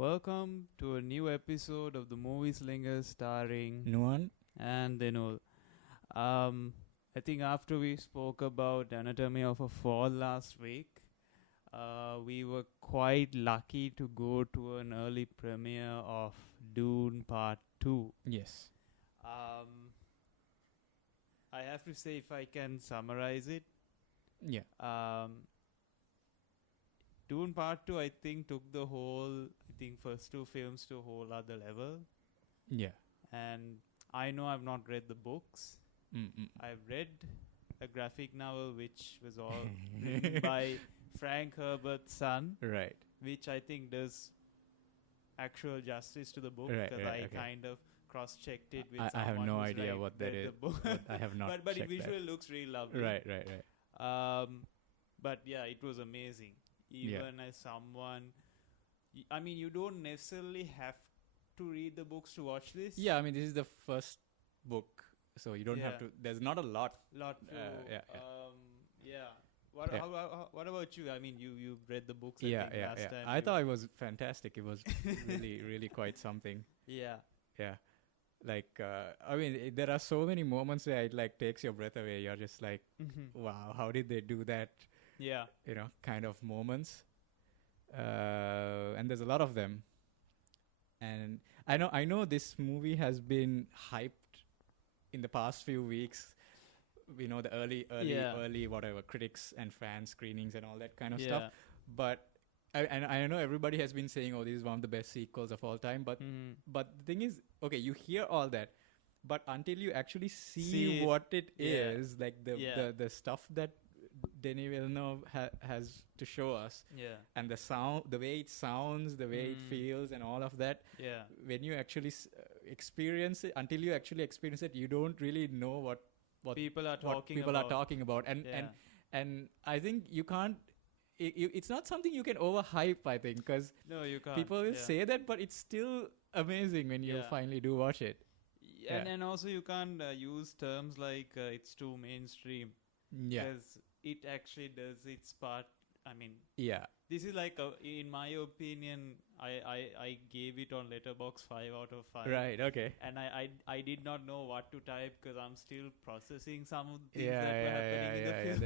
Welcome to a new episode of the Movieslingers starring Nuan? and Denul. I think after we spoke about Anatomy of a Fall last week, we were quite lucky to go to an early premiere of Dune Part 2. Yes. I have to say, if I can summarize it, Yeah. Dune Part 2, I think, took the first two films to a whole other level. Yeah. And I know I've not read the books. Mm-mm. I've read a graphic novel which was all written by Frank Herbert's son, Right. which I think does actual justice to the book Right, because right, I okay. kind of cross-checked it with I have someone no who's idea what that read is. the book. I have not but it checked visually looks really lovely. that. Right. But yeah, it was amazing. Even as someone, I mean, you don't necessarily have to read the books to watch this. Yeah, I mean, this is the first book, so you don't have to. There's not a lot. Lot to. What about you? I mean, you've read the books. I think last time I thought it was fantastic. It was really quite something. Yeah. Yeah. Like, I mean, there are so many moments where it like takes your breath away. You're just like, wow, how did they do that? Yeah. Kind of moments. And there's a lot of them. And I know this movie has been hyped in the past few weeks. The early whatever critics and fan screenings and all that kind of stuff. But I know everybody has been saying, "Oh, this is one of the best sequels of all time." But the thing is, okay, you hear all that, but until you actually see what it is, like the stuff that Denis Villeneuve has to show us, and the sound, the way it sounds, the way it feels, and all of that. Yeah. When you actually experience it, until you actually experience it, you don't really know what people are talking about. And I think you can't. It's not something you can overhype, I think, because no, you can't. People will say that, but it's still amazing when you finally do watch it. And also you can't use terms like it's too mainstream. Yeah. Because it actually does its part. I mean, this is like, in my opinion, I gave it on Letterboxd 5 out of 5. Right, okay. And I did not know what to type because I'm still processing some of the things that were happening in the film.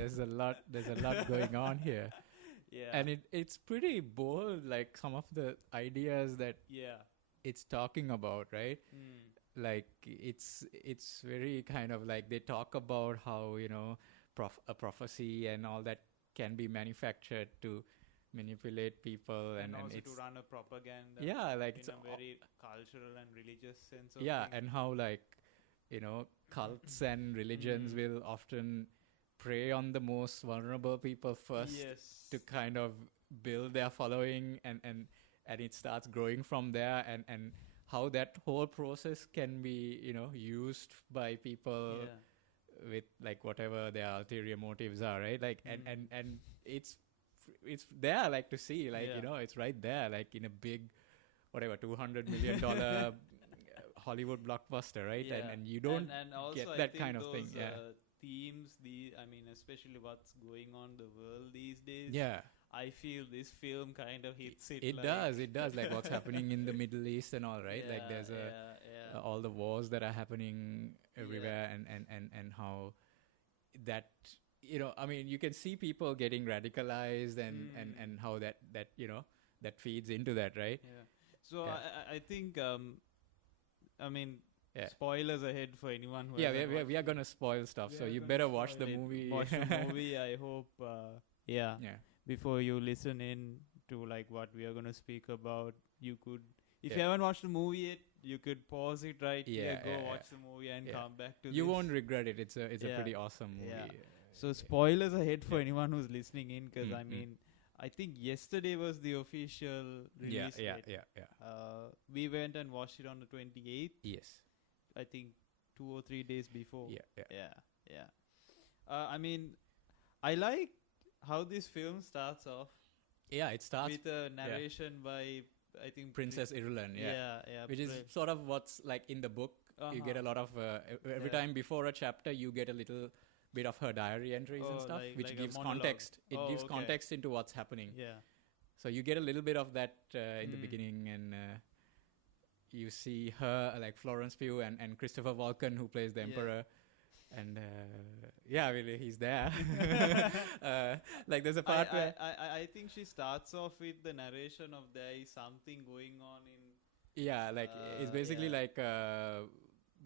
There's a lot going on here. Yeah. And it's pretty bold, like some of the ideas that it's talking about, right? Like it's very kind of like they talk about how, a prophecy and all that can be manufactured to manipulate people and also it's to run a propaganda. Yeah, like in it's a very cultural and religious sense of yeah, things. and how like cults and religions will often prey on the most vulnerable people first to kind of build their following and it starts growing from there and how that whole process can be used by people with like whatever their ulterior motives are, right? Like and it's there, like to see, like it's right there, like in a big whatever $200 million Hollywood blockbuster, right? And you don't and also get I that think kind of those, thing. Themes, especially what's going on in the world these days. Yeah. I feel this film kind of hits it. It does, like what's happening in the Middle East and all, right? Like there's all the wars that are happening everywhere and how that, I mean, you can see people getting radicalized and how that that feeds into that, right? Yeah. So I think, spoilers ahead for anyone who we are going to spoil stuff, so you better watch the movie. Watch the movie, I hope. Before you listen in to like what we are going to speak about, you could, if you haven't watched the movie yet, you could pause it right here, watch the movie and come back to You this. won't regret it. It's a pretty awesome movie. So spoilers ahead for anyone who's listening in, because I mean, I think yesterday was the official release date. We went and watched it on the 28th. Yes. I think 2 or 3 days before. Yeah. I mean, I like how this film starts off. Yeah, it starts with a narration by, I think, Princess Irulan. Which is right. sort of what's like in the book. You get a lot of every time before a chapter, you get a little bit of her diary entries and stuff, which gives context. It gives context into what's happening. Yeah. So you get a little bit of that in the beginning, and you see her, like Florence Pugh and Christopher Walken, who plays the Emperor. And really, he's there. Like there's a part where I think she starts off with the narration of there is something going on in. It's basically like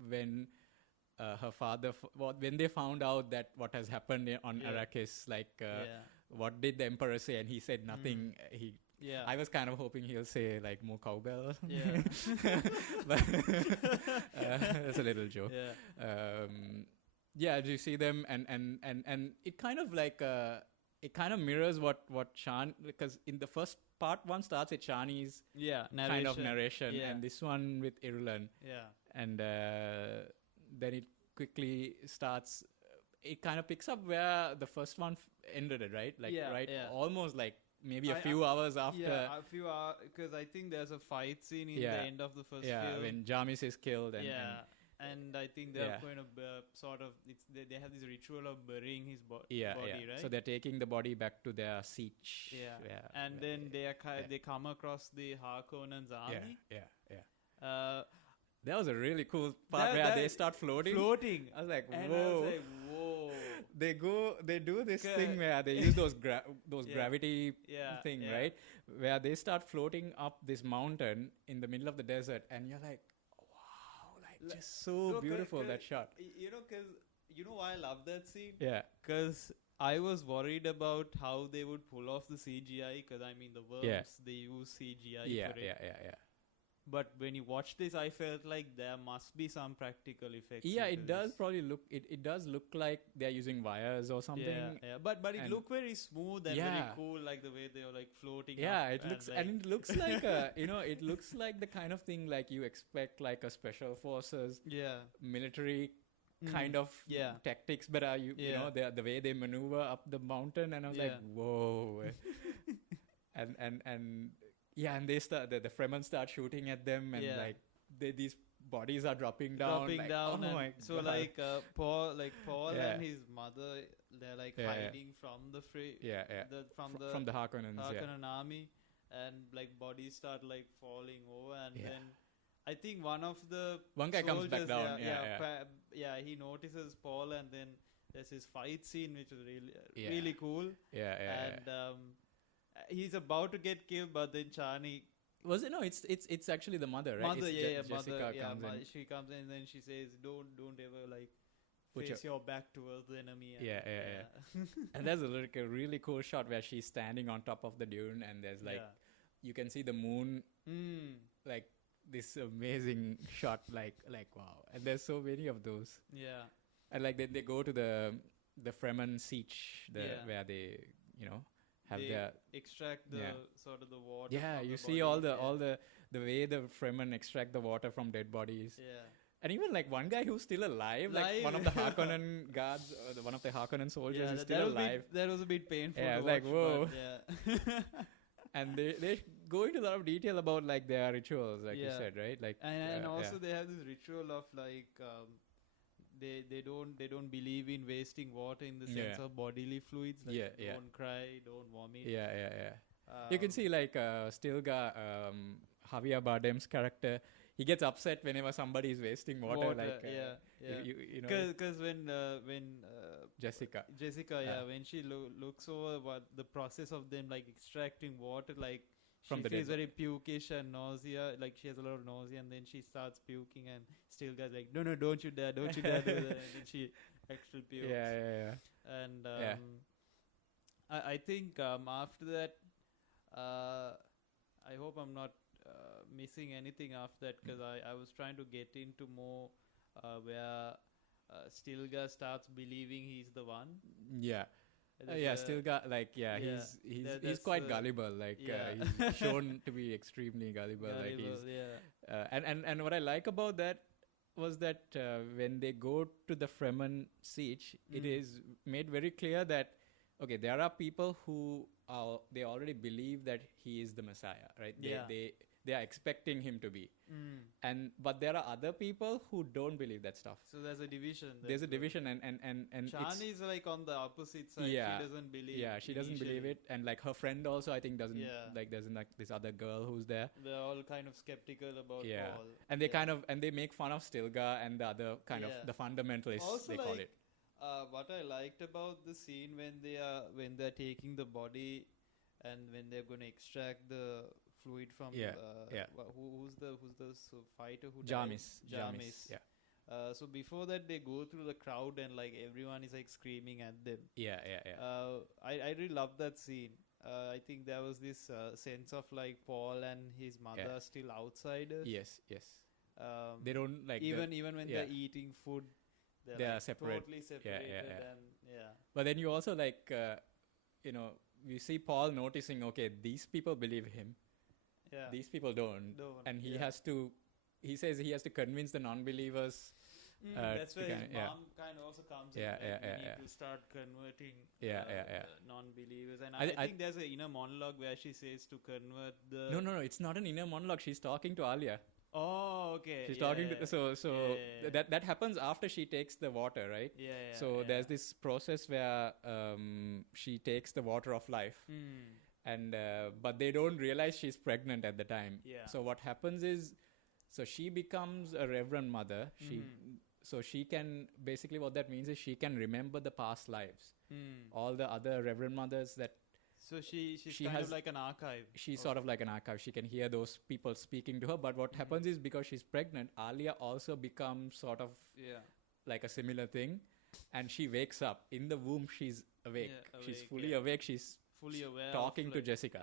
when her father, when they found out that what has happened on Arrakis, what did the Emperor say? And he said nothing. I was kind of hoping he'll say like more cowbell. Yeah. But that's a little joke. Do you see them and it kind of like it kind of mirrors what Shan, because in the first part one starts with Shani's kind of narration, and this one with Irulan. And then it quickly starts. It kind of picks up where the first one ended, it, right? Almost like maybe a few hours after. Yeah, a few hours, because I think there's a fight scene in the end of the first film. When Jamis is killed. And I think they're going to sort of, they have this ritual of burying his body, right? So they're taking the body back to their siege. And then they come across the Harkonnens' army. That was a really cool part where they start floating. I was like, whoa. They do this thing where they use those gravity thing, right? Where they start floating up this mountain in the middle of the desert, and you're like, just so beautiful, that shot. Because you know why I love that scene? Yeah. Because I was worried about how they would pull off the CGI, because I mean the worms, they use CGI for it. But when you watch this, I felt like there must be some practical effects. Yeah, it does probably look. It does look like they're using wires or something. But it looked very smooth and very cool, like the way they were like floating. It looks and it looks like it looks like the kind of thing like you expect like a special forces, military kind of tactics. But the way they maneuver up the mountain, and I was like, whoa, and they start the Fremen start shooting at them, and these bodies are dropping down. Oh my so God. Paul and his mother, they're like hiding from the from the Harkonnen army, and like bodies start like falling over, and then I think one guy comes back down. He notices Paul, and then there's this fight scene which is really cool. He's about to get killed, but then Chani. Was it? No, it's actually the mother, right? Jessica comes in. She comes in and then she says, "Don't ever like face your back towards the enemy." And there's a really cool shot where she's standing on top of the dune, and there's like you can see the moon, like this amazing shot, like wow. And there's so many of those. And like they go to the Fremen siege, where they have their extract the sort of the water. Yeah, you see all the way the Fremen extract the water from dead bodies. And even like one guy who's still alive, like one of the Harkonnen guards, one of the Harkonnen soldiers is still alive. That was a bit painful. Yeah, to like watch, whoa. And they go into a lot of detail about like their rituals, like you said, right? Like and also they have this ritual of like they don't believe in wasting water in the sense of bodily fluids. Like don't cry, don't vomit. You can see like Stilgar, Javier Bardem's character. He gets upset whenever somebody is wasting water. Because when Jessica, when she looks over what the process of them like extracting water, like from she feels very pukish and nausea, like she has a lot of nausea, and then she starts puking, and Stilgar's like, no, don't you dare do that, and then she actually pukes. And I think after that, I hope I'm not missing anything after that, because I was trying to get into more where Stilgar starts believing he's the one. Stilgar, like he's quite gullible, like he's shown to be extremely gullible. And what I like about that was that when they go to the Fremen siege, it is made very clear that there are people who they already believe that he is the Messiah, right? Yeah. They are expecting him to be. But there are other people who don't believe that stuff. So there's a division. There's a division, and Chan is like on the opposite side. Yeah. She doesn't believe. Yeah, she doesn't believe it, and like her friend also, I think, doesn't. Yeah. Like there's like this other girl who's there. They're all kind of skeptical about Yeah, Paul. and they make fun of Stilgar and the other kind of the fundamentalists, Also, they call it. What I liked about the scene when they're taking the body and when they're going to extract the fluid from who's the fighter who Jamis. died? Jamis. Yeah. So before that they go through the crowd and like everyone is like screaming at them. Yeah. I really love that scene. I think there was this sense of like Paul and his mother are still outsiders. Yes. They don't like even when they're eating food. They like are separate. Totally separated. And But then you also like you see Paul noticing, okay, these people believe him. Yeah. These people don't. And he has to. He says he has to convince the non-believers. That's where his mom kind of also comes in. We need to start converting non-believers. And I think there's an inner monologue where she says to convert the... No, it's not an inner monologue. She's talking to Alia. Oh, okay. She's talking to... That happens after she takes the water, right? So there's this process where she takes the water of life. And but they don't realize she's pregnant at the time. So what happens is... So she becomes a reverend mother. So she can, basically what that means is she can remember the past lives. All the other reverend mothers that... So she kind of like an archive. She's sort of like an archive. She can hear those people speaking to her. But what happens is because she's pregnant, Alia also becomes sort of like a similar thing. And she wakes up. In the womb, she's awake. She's fully awake. She's fully aware talking to Jessica.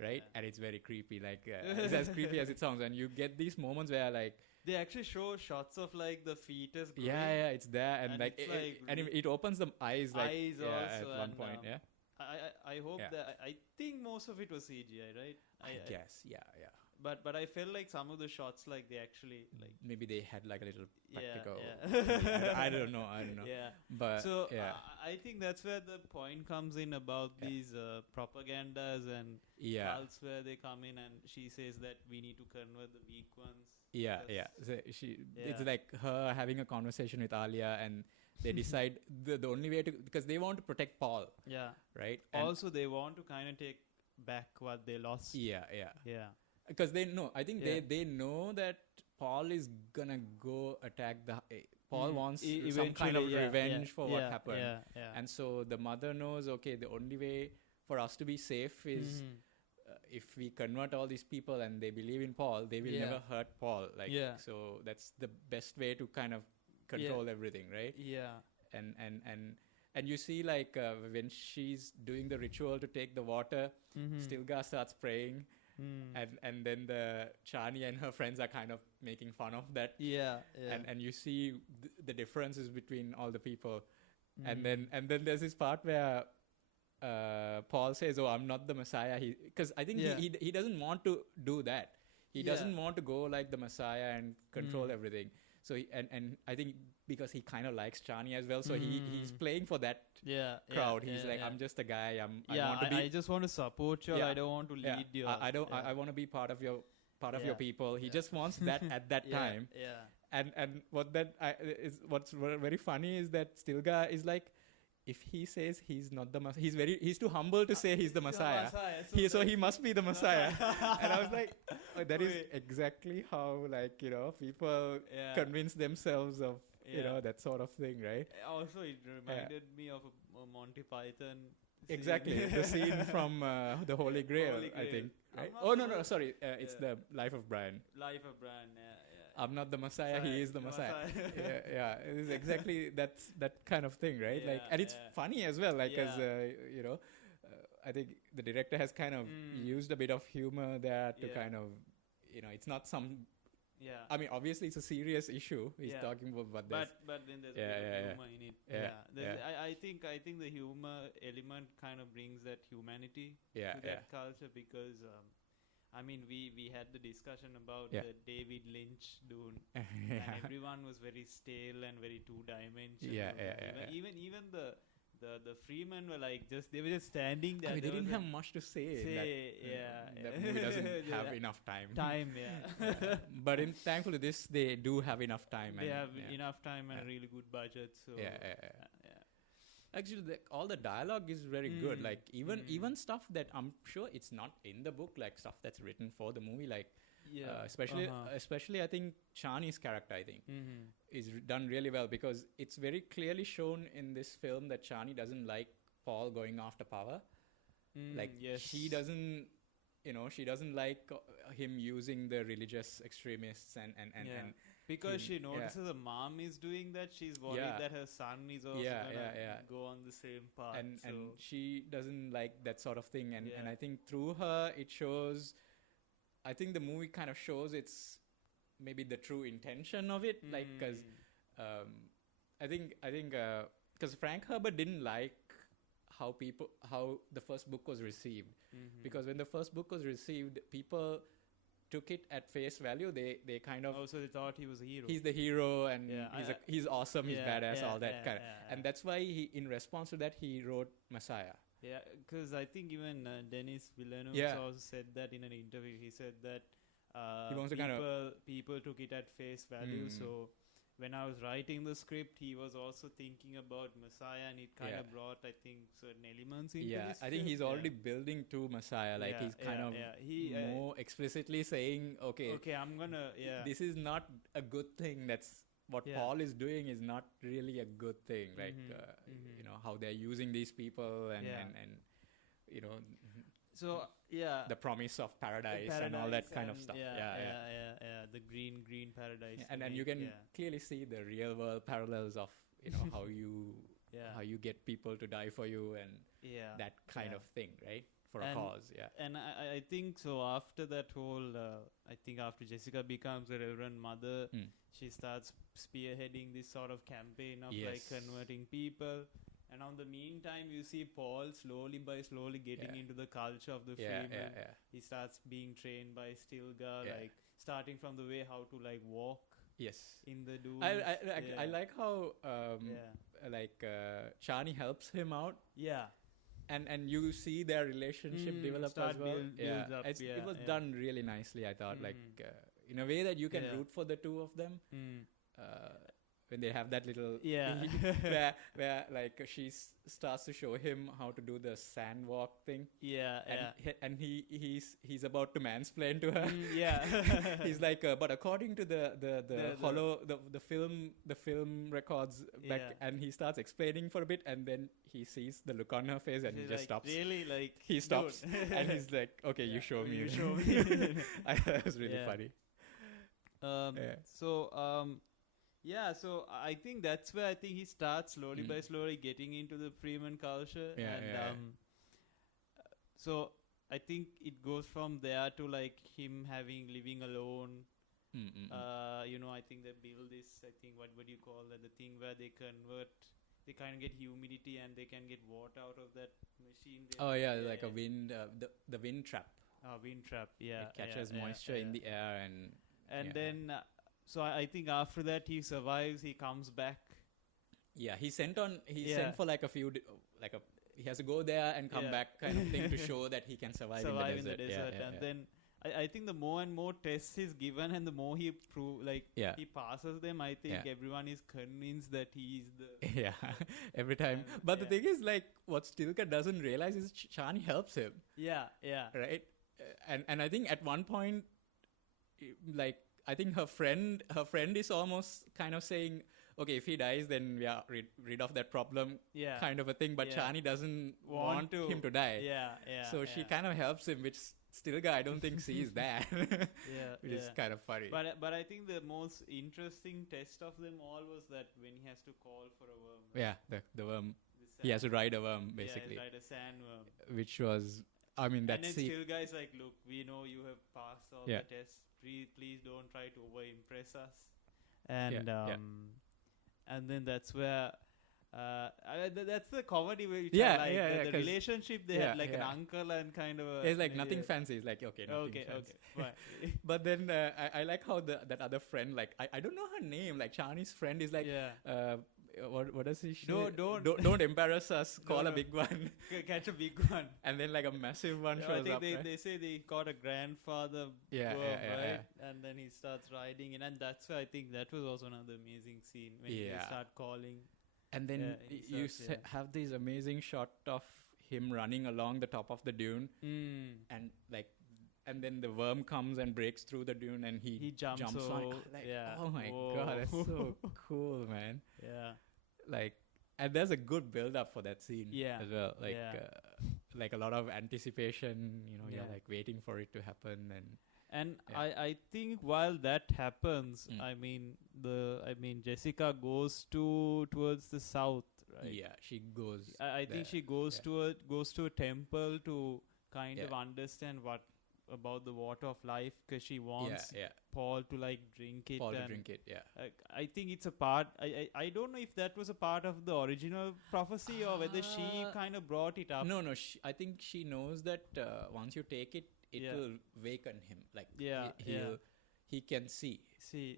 Right? And it's very creepy. Like, it's as creepy as it sounds. And you get these moments where like... They actually show shots of like the fetus growing. Yeah, it's there. And like, it opens the eyes like... Eyes also. At one point, I hope that... I think most of it was CGI, right? I guess, yeah. But I felt like some of the shots, like they actually like... Maybe they had like a little practical... Yeah. I don't know. Yeah. But so I think that's where the point comes in about these propagandas and cults where they come in and she says that we need to convert the weak ones. So it's like her having a conversation with Alia and they decide the only way to... Because they want to protect Paul. Yeah. Right? Also, they want to kind of take back what they lost. Yeah. Because they know, I think they know that Paul is gonna go attack the... Paul wants some kind of revenge for what happened. And so the mother knows, okay, the only way for us to be safe is if we convert all these people and they believe in Paul, they will never hurt Paul. So that's the best way to kind of control everything, right? And you see like when she's doing the ritual to take the water, Stilgar starts praying. And then the Chani and her friends are kind of making fun of that. And you see the differences between all the people. And then there's this part where Paul says, "Oh, I'm not the Messiah." Because I think he doesn't want to do that. He doesn't want to go like the Messiah and control everything. So and I think because he kind of likes Chani as well, so he's playing for that crowd. He's like, I'm just a guy. I want to be. I just want to support you. I don't want to lead you. I don't. I want to be part of your people. He just wants that at that time. And what's very funny is that Stilgar is like, if he says he's not the Messiah, he's too humble to say he's the Messiah. So he must be the Messiah. And I was like, that is exactly how people convince themselves of that sort of thing, right? Also, it reminded me of a Monty Python. Exactly, the scene from the Holy Grail, I think. Right? Oh no, sorry, it's the Life of Brian. Life of Brian, I'm not the Messiah, he is the Messiah. It is exactly that kind of thing, right? And it's funny as well, as I think the director has kind of used a bit of humor there to kind of, it's not some. I mean, obviously it's a serious issue he's talking about, but then there's a bit of humor in it. I think the humor element kind of brings that humanity to that culture because. I mean, we had the discussion about the David Lynch Dune, and everyone was very stale and very two-dimensional. Even the freemen were like they were just standing there. I mean, they There didn't was have much to say. in yeah. That movie doesn't have Yeah. enough time. Yeah. But thankfully, this they do have enough time. They and, have yeah. enough time and Yeah. a really good budget. So Yeah. yeah. Actually, all the dialogue is very good. Mm. Like even stuff that I'm sure it's not in the book, like stuff that's written for the movie, like Yeah. especially I think Chani's character, I think, Mm-hmm. is done really well because it's very clearly shown in this film that Chani doesn't like Paul going after power. Like yes. she doesn't like him using the religious extremists and Yeah. Because him- she notices her mom is doing that, she's worried Yeah. that her son is also Yeah, gonna yeah. go on the same path. and so she doesn't like that sort of thing and Yeah. I think through her it shows. I think the movie kind of shows its maybe the true intention of it, like because I think because Frank Herbert didn't like how the first book was received, because when the first book was received, people took it at face value. They kind of also they thought he was a hero. he's the hero and Yeah, he's awesome, he's yeah, badass, yeah, all that yeah, kind of, yeah, and that's why in response to that he wrote Messiah. Yeah, because I think even Denis Villeneuve Yeah. also said that in an interview. He said that He wants to kind of- people took it at face value. Mm. So when I was writing the script, he was also thinking about Messiah, and it kind Yeah. of brought, I think, certain elements into Yeah, this I think film. he's already building to Messiah. Like Yeah, he's kind of He, more explicitly saying, okay, okay, I'm gonna this is not a good thing. That's what Yeah. Paul is doing is not really a good thing. Like Mhm. you know how they're using these people and Yeah. and you know So yeah, the promise of paradise and all that kind of and stuff. Yeah. The green paradise. Yeah, and they you make, can clearly see the real world parallels of how you yeah. how you get people to die for you and yeah. that kind Yeah. of thing, right? For a And- cause, yeah. And I think so after that whole, I think after Jessica becomes a Reverend Mother, she starts spearheading this sort of campaign of like Yes. converting people. And on the meantime, you see Paul slowly getting Yeah. into the culture of the Yeah, Freeman. yeah. He starts being trained by Stilgar, Yeah. like starting from the way how to like walk Yes. in the dunes. I like how Yeah. Chani helps him out, Yeah. and you see their relationship develop start as well. builds up, It yeah, was yeah. done really nicely. I thought, Mhm. in a way that you can Yeah. root for the two of them. Mm. When they have that little Yeah. where like she starts to show him how to do the sand walk thing, Yeah. and he's about to mansplain to her. Yeah. He's like, but according to the film records back, Yeah. and he starts explaining for a bit, and then he sees the look on her face, and he She's just like, stops. Really, like He stops, dude. and he's like, okay, you Yeah, show me. You show me. That was really Yeah. funny. Yeah. So I think that's where I think he starts slowly by slowly getting into the Freeman culture. Yeah, and yeah. So I think it goes from there to like him living alone. I think they build this, I think, what do you call that? The thing where they kind of get humidity and they can get water out of that machine. Oh yeah, like a wind, the wind trap. Wind trap, yeah. It catches moisture in the air and yeah. then, so I think after that he survives, he comes back. Yeah, he's sent Yeah. sent for like a few, he has to go there and come Yeah. back kind of thing to show that he can survive in the desert. Yeah, and yeah. then I think the more and more tests he's given and the more he he passes them, I think Yeah. everyone is convinced that he is the Yeah, every time. And, But the yeah. thing is, like, what Stilgar doesn't realize is Chani helps him, yeah right? And I think at one point, like, I think her friend is almost kind of saying, okay, if he dies, then we are rid of that problem, yeah kind of a thing. But Yeah. Chani doesn't want to him to die. yeah So she kind of helps him, which Stilgar I don't think sees that, yeah which is kind of funny. but I think the most interesting test of them all was that when he has to call for a worm. Yeah, the worm. The He has to sand- ride a worm, basically, Yeah, ride a sandworm. which was, I mean, And that then scene. still guys like, look, we know you have passed all Yeah. the tests. Please don't try to over impress us. And Yeah. and then that's where that's the comedy which Yeah, I like. yeah, yeah, the 'cause- relationship they yeah, had, like an yeah. uncle and kind of a It's like nothing yeah. fancy. It's like, okay, nothing Okay, fancy. fine. But then I like how that other friend, like, I don't know her name, like Chani's friend is like, Yeah. what does he say? Don't embarrass us. Call a no. big one. Catch a big one. And then like a massive one I shows think up. they, Right? they say they caught a grandfather Yeah, worm, yeah, yeah, right? And then he starts riding in, and that's why I think that was also another amazing scene when they Yeah. start calling. And then he you starts, have this amazing shot of him running along the top of the dune, and like, and then the worm comes and breaks through the dune, and he jumps on. Like, oh my god, that's so cool, man. Yeah. Like, and there's a good build up for that scene as well. Like, like a lot of anticipation. You know, you're like waiting for it to happen, and I think while that happens, I mean Jessica goes towards the south, right? Yeah, she goes. I think she goes to a temple to kind of understand what about the water of life, because she wants Paul to like drink it. I think it's a part. I don't know if that was a part of the original prophecy or whether she kind of brought it up. No. I think she knows that once you take it, it will waken him. Like he can see.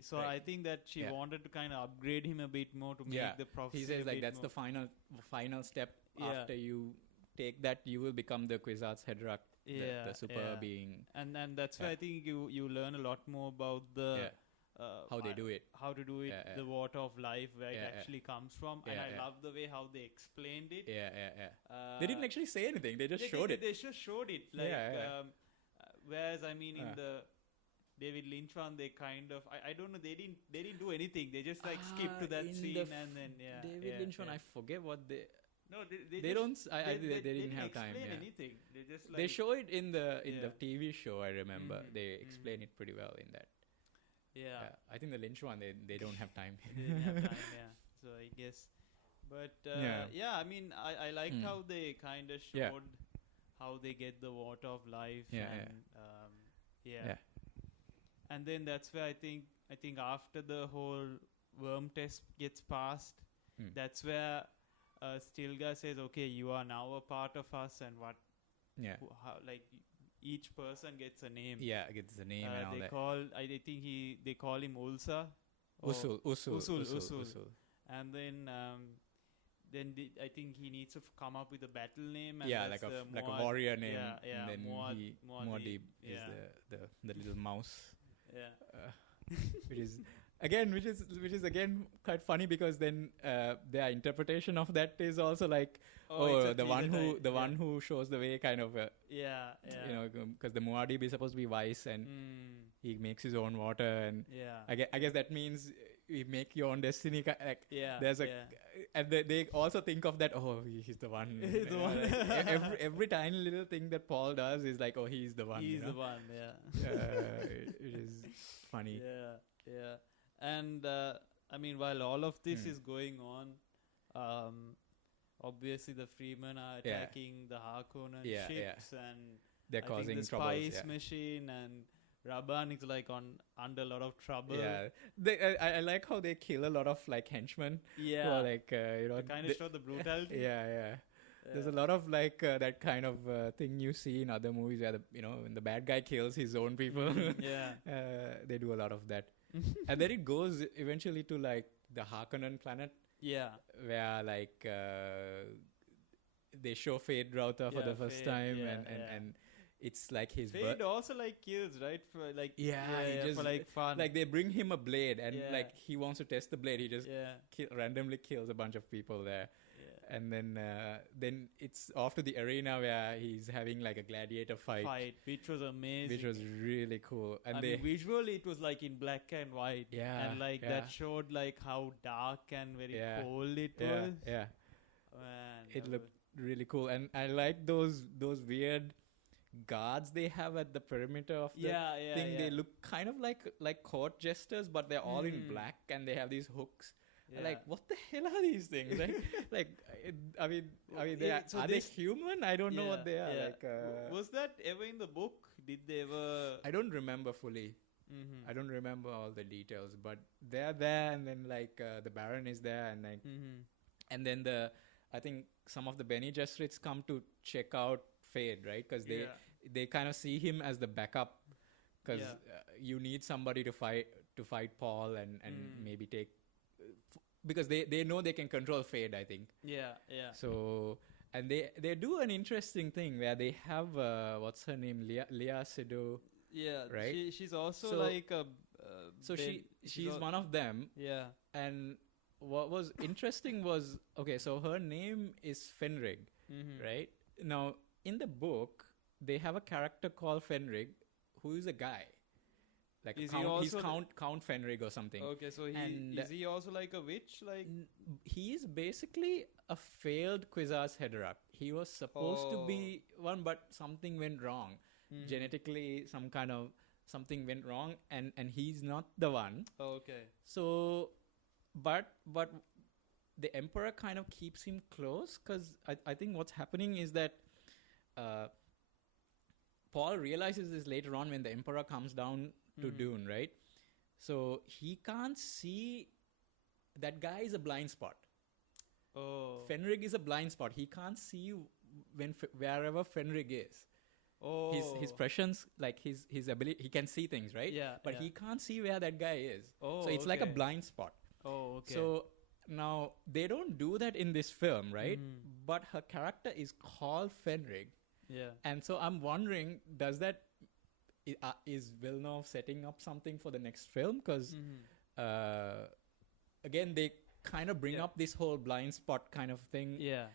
So I think that she wanted to kind of upgrade him a bit more to make the prophecy. He says like that's the final step. After you take that, you will become the Kwisatz Haderach, the super being. And that's why I think you learn a lot more about the how they do it, the water of life, where it actually comes from. And I love the way how they explained it. They didn't actually say anything. They just showed it. They just showed it. Like, whereas I mean in the David Lynch one, they kind of I don't know, they didn't do anything. They just like skipped to that scene and then David Lynch one, I forget what they. No, they didn't have time. Anything. They just like they show it in the TV show. I remember they explain it pretty well in that. I think the Lynch one they don't have time. They didn't have time. So I guess, but I mean I liked how they kind of showed how they get the water of life. And then that's where I think after the whole worm test gets passed, that's where Stilgar says, "Okay, you are now a part of us," and what? How, like each person gets a name. Yeah, gets a name and all that. I think they call him Ulsa. Usul. And then I think he needs to come up with a battle name. And like a warrior name. And then Muad'Dib is the little mouse. Which is again quite funny, because then their interpretation of that is also like the one who shows the way, kind of you know, because the Muad'Dib is supposed to be wise and he makes his own water, and I guess that means you make your own destiny. Like there's and they also think of that. Oh, he's the one. He's the one. Like, every tiny little thing that Paul does is like, oh, he's the one. He's the one. It is funny. And I mean, while all of this is going on, obviously the Freemen are attacking the Harkonnen ships, and they're causing the troubles. spice machine, and Rabban is like under a lot of trouble. I like how they kill a lot of like henchmen. Who are, like you know, they kind of show the brutality. There's a lot of like that kind of thing you see in other movies where when the bad guy kills his own people. They do a lot of that. And then it goes eventually to like the Harkonnen planet. Where like they show Fade Rauta for the first time, and it's like his Fade also like kills, right? For like just, for like fun. Like they bring him a blade, and like he wants to test the blade. He just randomly kills a bunch of people there. And then it's off to the arena where he's having like a gladiator fight, which was amazing, which was really cool. And visually it was like in black and white, and like that showed like how dark and very cold it was. Man, it looked really cool, and I like those weird guards they have at the perimeter of the thing. They look kind of like court jesters, but they're all in black, and they have these hooks. Like, what the hell are these things? I mean, are they human? I don't know what they are. Like, was that ever in the book? Did they ever? I don't remember fully. I don't remember all the details, but they're there, and then like the Baron is there, and like, and then I think some of the Bene Gesserits come to check out Fade, right? Because they kind of see him as the backup, because you need somebody to fight Paul and maybe take because they know they can control fate, I think. Yeah. So, and they do an interesting thing where they have what's her name, Leah Seydoux. Yeah. Right? She's also So- like a. So she's one of them. Yeah. And what was interesting was, okay, so her name is Fenrig, Mm-hmm. right? Now, in the book, they have a character called Fenrig, who is a guy. Like Is a he count, he's also Count Fenrig or something. Okay, so And- is he also like a witch? Like He is basically a failed Kwisatz Haderach. He was supposed to be one, but something went wrong. Mhm. Genetically, something went wrong, and he's not the one. Okay. So, but the emperor kind of keeps him close, because I think what's happening is that Paul realizes this later on when the emperor comes down to Mhm. Dune, right? So he can't see that guy is a blind spot. Oh. Fenrig is a blind spot. He can't see wherever Fenrig is. Oh. His prescience, like his ability, he can see things, right? Yeah. But he can't see where that guy is. Oh. So it's like a okay. blind spot. Oh. Okay. So now they don't do that in this film, right? Mhm. But her character is called Fenrig, Yeah. and so I'm wondering, does that is Villeneuve setting up something for the next film? Because Mhm. again, they kind of bring Yeah. up this whole blind spot kind of thing Yeah.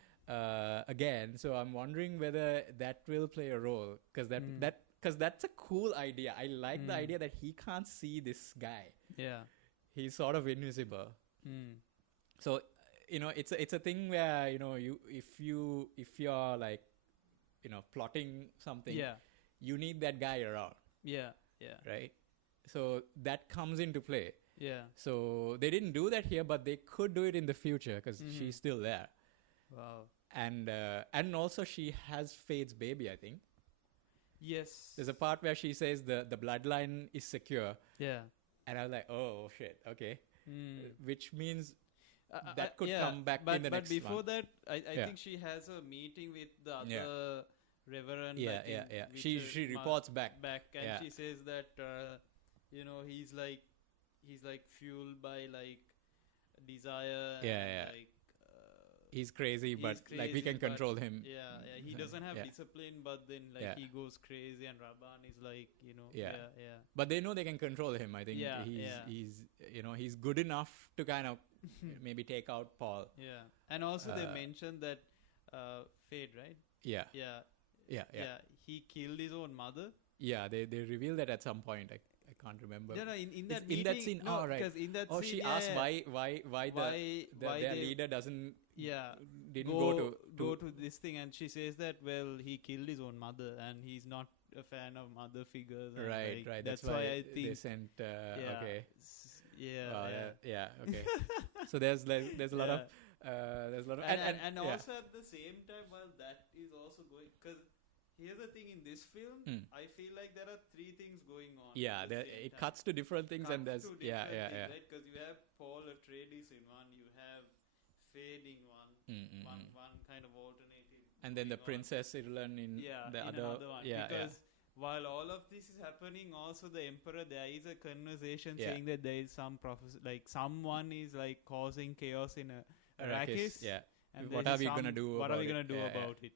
again. So I'm wondering whether that will play a role, because that's a cool idea. I like the Mm. idea that he can't see this guy. Yeah. He's sort of invisible. Mm. So it's a thing where if you're like plotting something, Yeah. you need that guy around, Yeah. Yeah. right? So that comes into play. Yeah. So they didn't do that here, but they could do it in the future, because Mhm. she's still there, Wow. and also she has Fade's baby, I think. Yes. There's a part where she says the bloodline is secure, Yeah. and I was like, oh shit, okay, Mm. which means that could yeah, come back but, in the but next before one. that, I Yeah. think she has a meeting with the other Yeah. reverend. I Yeah. think, which She is reports back. and Yeah. she says that he's like fueled by like desire. Yeah, and, yeah. Like, He's crazy, he's but like we crazy, can but- control him. yeah, he doesn't have Yeah. discipline, but then like Yeah. he goes crazy, and Rabban is like Yeah. yeah. But they know they can control him. I think Yeah, he's yeah. he's good enough to kind of maybe take out Paul. Yeah, and also they Uh, mentioned that Fade, right? Yeah, Yeah, yeah. he killed his own mother. Yeah, they reveal that at some point. I can't remember. No, in that in meeting, that scene. No, Oh, right. because in that Oh, scene, she yeah, asked yeah. why their they- leader doesn't Yeah, didn't go to this thing, and she says that he killed his own mother, and he's not a fan of mother figures. And right. That's why I they think. sent. Yeah, Okay. Yeah, Wow, yeah. yeah. Okay. So there's a lot of And yeah. also at the same time, while that is also going, because here's the thing in this film, I feel like there are three things going on. Yeah, at the same it time. cuts to different things, and Cuts there's to yeah. different things, right? Because you have Paul Atreides in one, you have Fade in one kind of alternative, and then the going on. Princess Irulan in the in other another one. yeah, Because while all of this is happening, also the Emperor, there is a conversation Yeah. saying that there is some like someone is like causing chaos in Arrakis, Arrakis. yeah. And What there are is we gonna some- do What are about we it? gonna do Yeah, yeah. about it?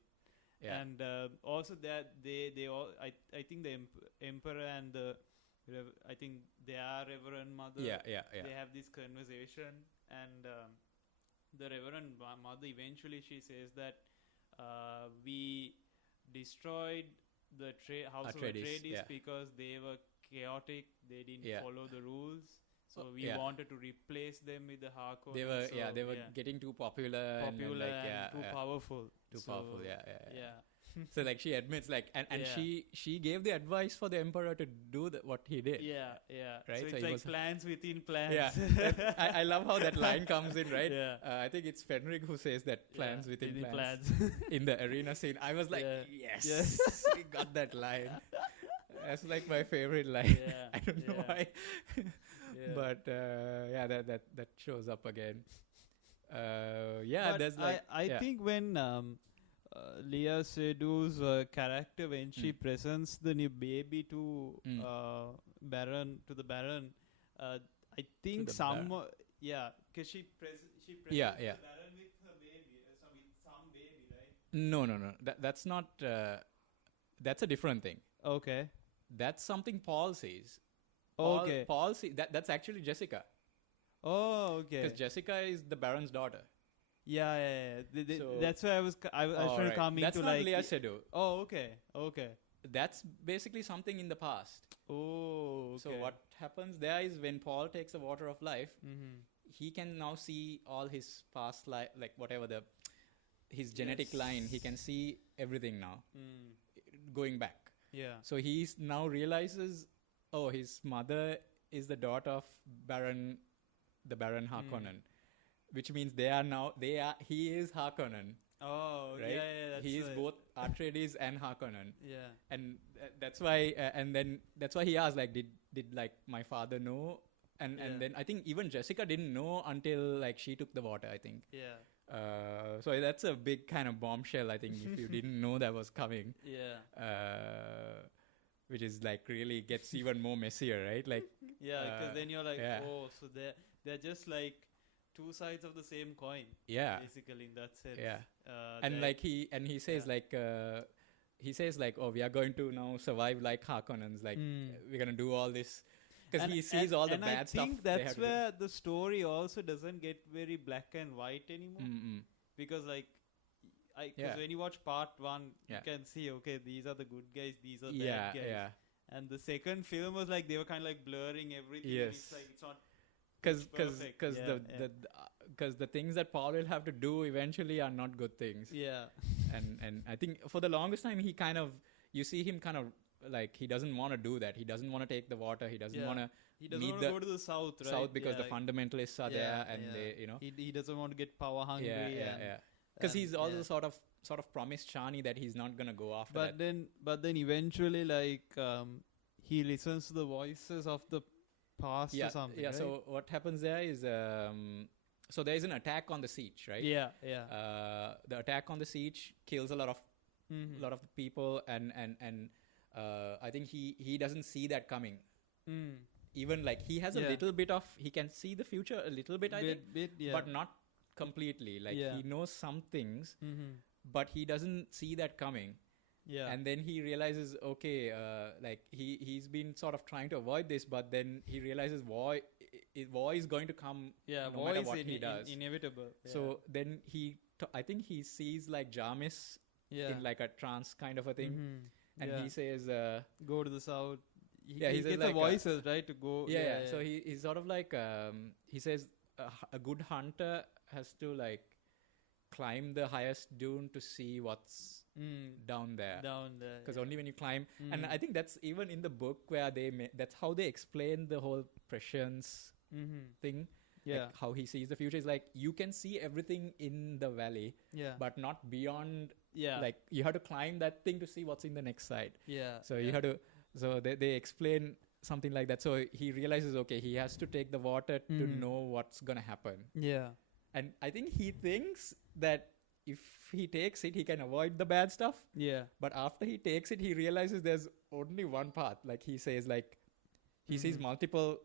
Yeah. And also that they all I think the Emperor and I think their Reverend Mother. yeah. They have this conversation, and the Reverend Mother eventually she says that we destroyed the house of Atreides, Atreides yeah. because they were chaotic. They didn't Yeah. follow the rules. So we yeah. wanted to replace them with the Harkonnen. They were so, they were getting too popular, and popular like, and too powerful. too So, powerful. Yeah. Yeah. So like she admits and Yeah. she gave the advice for the emperor to do what he did. Yeah. Right, So so it's he like was- plans within plans. Yeah, I love how that line comes in, right? Yeah. I think it's Fenrig who says that plans Yeah, within within plans in the arena scene. I was like, Yeah. yes, Yes. we got that line. That's like my favorite line. Yeah, I don't know yeah. why, Yeah. but that shows up again. Yeah, But there's like I think when Leah Seydoux's character, when she presents the new baby to Mm. the Baron, I think the some Baron. because she presents Yeah, the yeah. Baron with her baby, some baby, right? No. That's not. That's a different thing. Okay. That's something Paul says. Okay. Paul says that's actually Jessica. Oh, okay. Because Jessica is the Baron's daughter. Yeah. So- That's why I was trying to right. come That's into not like. Lea Seydoux. Oh, okay. That's basically something in the past. Oh, okay. So what happens there is when Paul takes the water of life, Mm-hmm. he can now see all his past life, like whatever his genetic Yes. line. He can see everything now, going back. Yeah. So he now realizes, oh, his mother is the daughter of the Baron Harkonnen, which means he is Harkonnen, Oh, right? yeah. That's He is right. both Atreides and Harkonnen, Yeah. and that's why, and then that's why he asked, like, did like my father know? And Yeah. then I think even Jessica didn't know until like she took the water, I think. Yeah. So that's a big kind of bombshell, I think, if you didn't know that was coming. Yeah. Which is like really gets even more messier, right? Like, Yeah, because then you're like, yeah. oh, so they're just like two sides of the same coin, yeah, basically in that sense. yeah. And that- like he says like, oh, we are going to now survive like Harkonnens, like we're gonna do all this, because he sees all the and bad I stuff. think they that's have to do. where the story also doesn't get very black and white anymore, because like. Because when you watch part 1, Yeah. you can see, okay, these are the good guys, these are Yeah, bad guys. yeah. And the second film was like they were kind of like blurring everything. And it's Yes. like it's not Because perfect. the things that Paul will have to do eventually are not good things. yeah. And I think for the longest time you see him kind of like he doesn't want to do that. He doesn't want to take the water. He doesn't Yeah. want to He doesn't meet want to the go to the south, right? south because the like- fundamentalists are there and they, you know. He doesn't want to get power hungry. Yeah. Because he's and, also yeah. sort of promised Shani that he's not gonna go after But that. then eventually, like he listens to the voices of the past or something. Yeah. right? So what happens there is so there is an attack on the siege, right? Yeah. The attack on the siege kills a lot of Mhm. the people, and I think he doesn't see that coming. Mm. Even like he has a Yeah. little bit of he can see the future a little bit, I think, Bit, yeah. but not completely. Like Yeah. he knows some things, Mhm. but he doesn't see that coming. Yeah. And then he realizes, okay, like he's been sort of trying to avoid this, but then he realizes war is going to come yeah. no matter voice what he does. inevitable. So then I think he sees like Jarmis yeah. in like a trance kind of a thing, Mhm. and Yeah. he says, go to the south. He says gets the like, voices right to go. yeah. So he's sort of like he says a good hunter has to like climb the highest dune to see what's down there. down there. Because only when you climb, and Mm. I think that's even in the book where that's how they explain the whole prescience thing. Yeah. Like how he sees the future is like you can see everything in the valley, Yeah. but not beyond. yeah. Like you have to climb that thing to see what's in the next side. yeah. So you have to. So they explain something like that. So he realizes, okay, he has to take the water to Mhm. know what's gonna happen. Yeah. And I think he thinks that if he takes it, he can avoid the bad stuff. Yeah. But after he takes it, he realizes there's only one path. Like he says, like he sees Mhm. multiple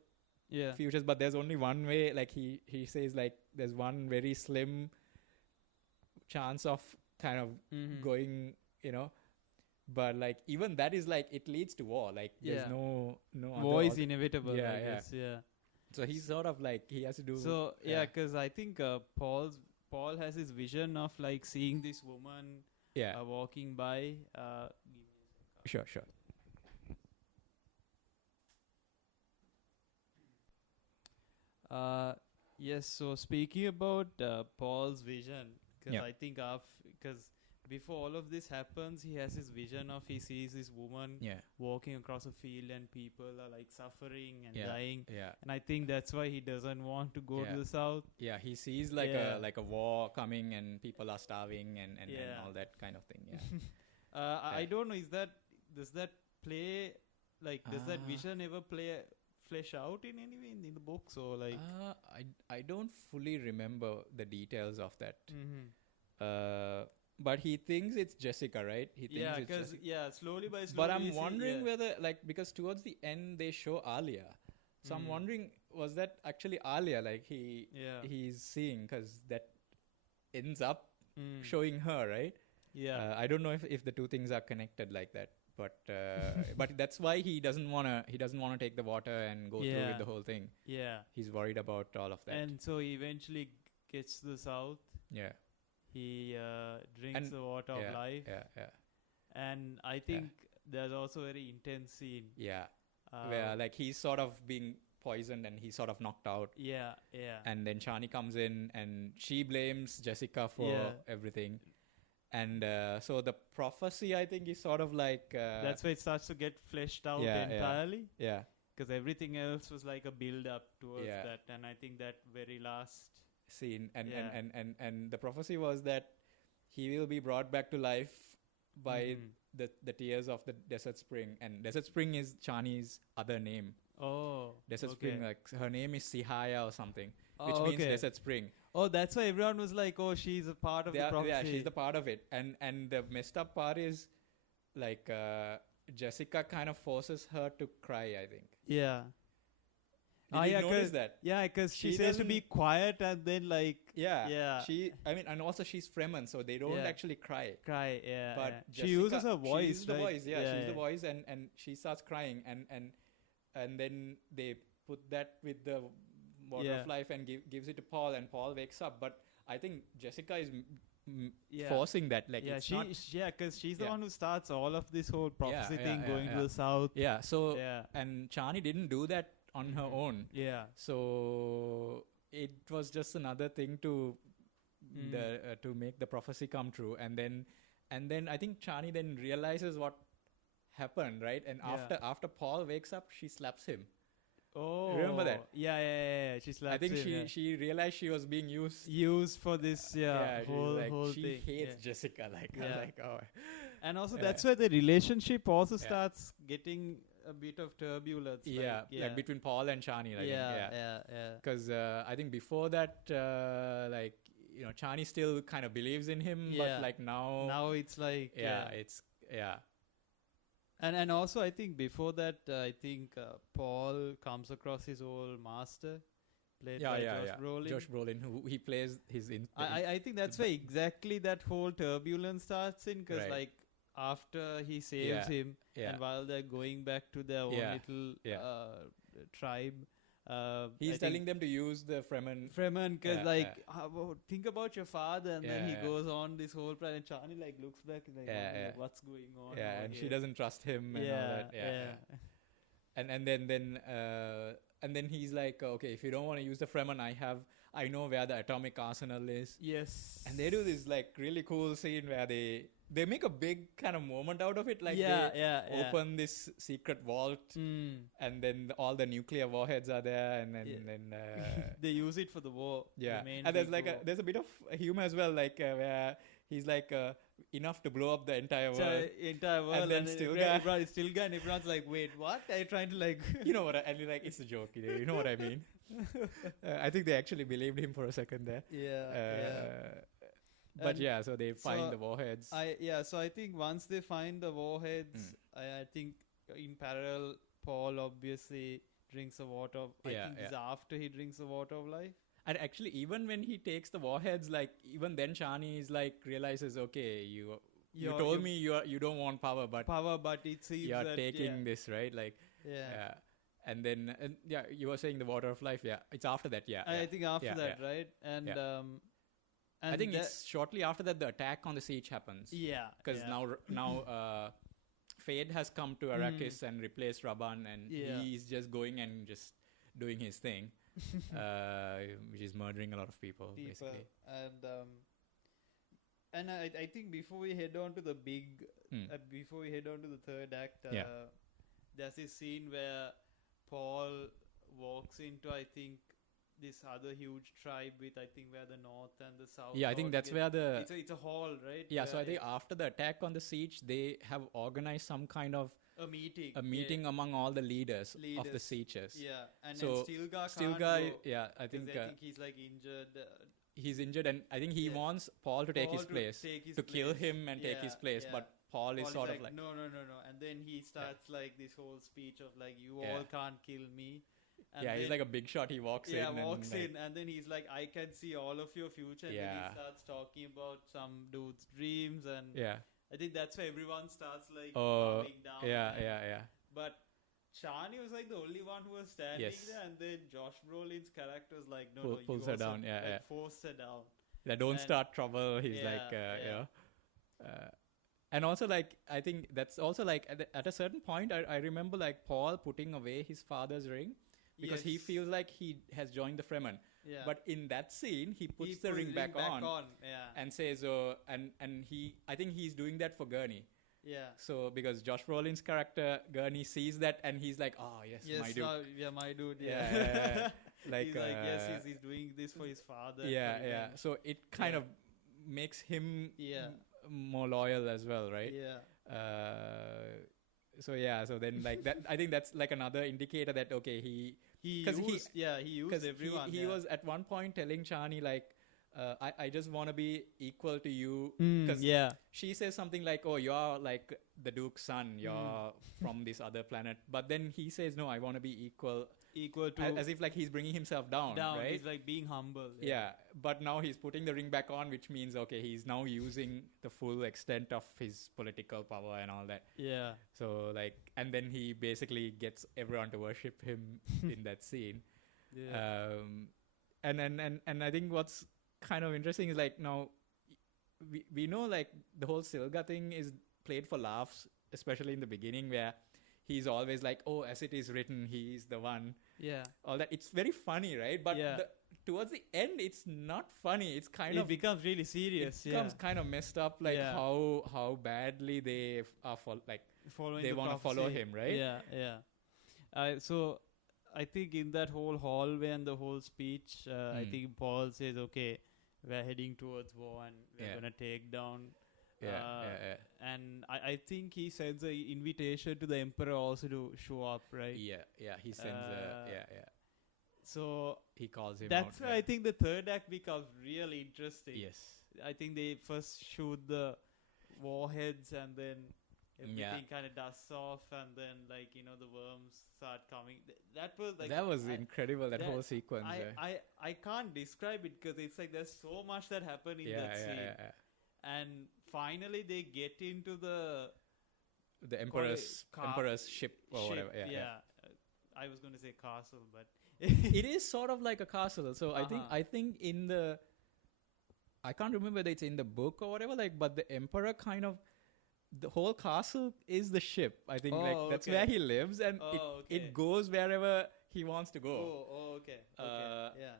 Yeah. futures, but there's only one way. Like he says, like there's one very slim chance of kind of Mhm. going, you know. But like even that is like it leads to war. Like there's Yeah. no War is other. inevitable. Yeah, I yeah. guess, yeah. So he's sort of like he has to do. So yeah, yeah. because I think Paul has his vision of like seeing this woman Yeah. walking by. Give me a second. Sure. Yes. So speaking about Paul's vision, because Yeah. I think because before all of this happens, he has his vision of he sees this woman Yeah. walking across a field and people are like suffering and Yeah. dying, Yeah. and I think that's why he doesn't want to go Yeah. to the south. Yeah. He sees like Yeah. a war coming and people are starving and Yeah. all that kind of thing. Yeah. I Yeah. don't know. Does that play does that Ah. vision ever flesh out in any way in the books or like? I don't fully remember the details of that. Mhm. But he thinks it's Jessica, right? He thinks Yeah, it's because Jessica. slowly by slowly. But I'm you see- wondering yeah. whether like because towards the end they show Alia. So I'm wondering, was that actually Alia? Like he's seeing, because that ends up showing her, right? Yeah. I don't know if the two things are connected like that, but but that's why he doesn't wanna take the water and go through with the whole thing. Yeah. He's worried about all of that. And so he eventually gets to the south. Yeah. He drinks the water of life. Yeah, yeah. And I think there's also a very intense scene. Yeah. Where like he's sort of being poisoned and he's sort of knocked out. Yeah, yeah. And then Chani comes in and she blames Jessica for everything. And so the prophecy, I think, is sort of like... that's where it starts to get fleshed out entirely. Yeah. Because everything else was like a build-up towards that. And I think that very last... scene. And the prophecy was that he will be brought back to life by the tears of the Desert Spring. And Desert Spring is Chani's other name. Oh. Desert Spring, like her name is Souheila or something, which means Desert Spring. Oh, that's why everyone was like, oh, she's a part of the prophecy. Yeah, she's the part of it. And the messed up part is, like, Jessica kind of forces her to cry, I think. Yeah. Did you notice that? Yeah, because she says to be quiet and then like... Yeah. And also she's Fremen, so they don't actually cry. Yeah. But she uses her voice, she's the voice, she's the voice and she starts crying and then they put that with the water of life and gives it to Paul, and Paul wakes up. But I think Jessica is forcing that. Like, it's not... because she's the one who starts all of this whole prophecy thing going to the south. Yeah, so... And Chani didn't do that on her own. Yeah. So it was just another thing to to make the prophecy come true. And then I think Chani then realizes what happened, right? And after Paul wakes up, she slaps him. Oh. Remember that? Yeah. She slaps him. I think she realized she was being used for this whole she thing. hates Jessica like oh. And also that's where the relationship also starts getting a bit of turbulence. Like between Paul and Chani. Because I think before that, like, you know, Chani still kind of believes in him, but like now it's like it's And also I think before that, I think Paul comes across his old master, played by Brolin. Josh Brolin, who he plays his... I think that's where exactly that whole turbulence starts in, because like after he saves him, and while they're going back to their own little tribe, he's telling them to use the Fremen, because think about your father, and then he goes on this whole plan, and Chani like looks back and like, what's going on? And she doesn't trust him and all that. And then he's like, okay, if you don't want to use the Fremen, I know where the atomic arsenal is. Yes. And they do this like really cool scene where they make a big kind of moment out of it. Like they open this secret vault, and then all the nuclear warheads are there, and then they use it for the war. Yeah. The main and there's a bit of humor as well, like where he's like enough to blow up the entire world. And then still guy, and everyone's like, wait, what? Are you trying to like... You know what? And you're like, it's a joke. You know what I mean? I think they actually believed him for a second there. But so they find the warheads. So I think once they find the warheads, I think in parallel, Paul obviously drinks the water of... I think it's after he drinks the water of life. And actually, even when he takes the warheads, like, even then Chani is like, realizes, okay, you told me you don't want power, but it seems you're taking this, right? Like, and then, you were saying the water of life. Yeah, it's after that. I think after that, right? And I think it's shortly after that the attack on the siege happens. Yeah, because now Fade has come to Arrakis and replaced Rabban, and he's just going and just doing his thing, which is murdering a lot of people. Basically. And I think before we head on to the before we head on to the third act, there's this scene where Paul walks into, I think, this other huge tribe with, I think, where the north and the south. Yeah, I think that's where it's a hall, right? Yeah, so I think after the attack on the siege, they have organized some kind of a meeting among all the leaders of the sieges. Yeah, and so then Stilgar can't go, I think he's like injured. He's injured, and I think he wants Paul to take his place, to kill him and take his place, but Paul is sort of like... No. And then he starts like this whole speech of like, you all can't kill me. And yeah, he's then- like a big shot. He walks in. walks and, like, in, and then he's like, I can see all of your future. And then Yeah. he starts talking about some dude's dreams, and Yeah. I think that's where everyone starts like Oh, bowing down. yeah, and- yeah. But Shani was like the only one who was standing Yes. there, and then Josh Brolin's character was like, no, Pulls you her also, down, yeah, like, yeah. forced her down. That don't And- start trouble. He's Yeah, like, yeah. you know. And also, like, I think that's also like at a certain point, I remember like Paul putting away his father's ring because he Yes. feels like he has joined the Fremen. Yeah. But in that scene, he puts He the put ring back on Yeah. and says, and I think he's doing that for Gurney. Yeah. So because Josh Brolin's character Gurney sees that and he's like, oh yes, my dude. My dude. Yeah, Yeah. yeah, yeah. Like, he's like, yes, he's doing this for his father. and yeah, for yeah. revenge. So it kind Yeah. of makes him Yeah. more loyal as well, right? Yeah. So then like that, I think that's like another indicator that okay, He 'Cause he- used, he used because everyone. he yeah. was at one point telling Chani like, I just want to be equal to you. Mm, 'Cause yeah. she says something like, oh, you're like the Duke's son, you're from this other planet. But then he says, no, I want to be equal, Equal to as if like he's bringing himself down, right? He's like being humble. Yeah, but now he's putting the ring back on, which means okay, he's now using the full extent of his political power and all that. Yeah. So like, and then he basically gets everyone to worship him in that scene. Yeah. And I think what's kind of interesting is like now we know like the whole Silga thing is played for laughs, especially in the beginning where he's always like, oh, as it is written, he's the one. Yeah. All that, it's very funny, right? But Yeah. towards the end, it's not funny. It's kind It of becomes really serious. it becomes kind of messed up, like Yeah. how badly they are for like Following they the want to follow prophecy. him, right? Yeah, yeah. So I think in that whole hallway and the whole speech, I think Paul says, okay, we're heading towards war and we're Yeah. going to take down. Yeah. And I think he sends an invitation to the emperor also to show up, right? Yeah. He sends yeah. So He calls him that's out. where I think the third act becomes really interesting. Yes. I think they first shoot the warheads and then everything Yeah. kind of dusts off and then like the worms start coming. That was like That was incredible. That that- whole sequence. I can't describe it because it's like there's so much that happened in that scene. Yeah. And finally they get into the The emperor's ship or ship. whatever. Yeah. I was going to say castle, but It is sort of like a castle. So Uh-huh. I think in the I can't remember whether it's in the book or whatever. Like, but the emperor kind of the whole castle is the ship. I think like that's okay. where he lives, and Oh, okay. it goes wherever he wants to go. Okay. Yeah.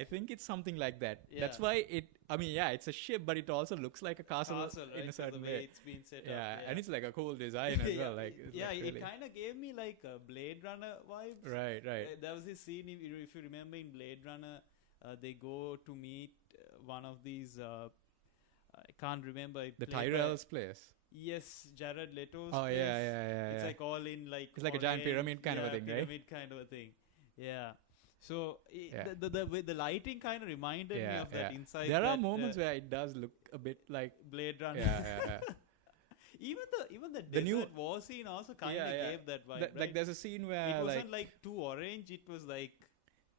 I think it's something like that. Yeah. That's why it's a ship, but it also looks like a castle, Right? in a certain the way. it's been set Yeah, up. and it's like a cool design as well. Like, it's like it really- kind of gave me like a Blade Runner vibes. right. There was this scene, if you remember in Blade Runner, they go to meet one of these. I can't remember. The played by- Tyrell's place. Yes, Jared Leto's. Oh place. yeah. It's like all in like. It's like a giant orange, pyramid kind of a thing, right? Pyramid kind of a thing. Yeah. So Yeah. the lighting kind of reminded me of that inside. There are that, moments where it does look a bit like Blade Runner. yeah. Even the The new- desert war scene also kind of Yeah. gave that vibe. Like right? there's a scene where It wasn't like too orange. It was like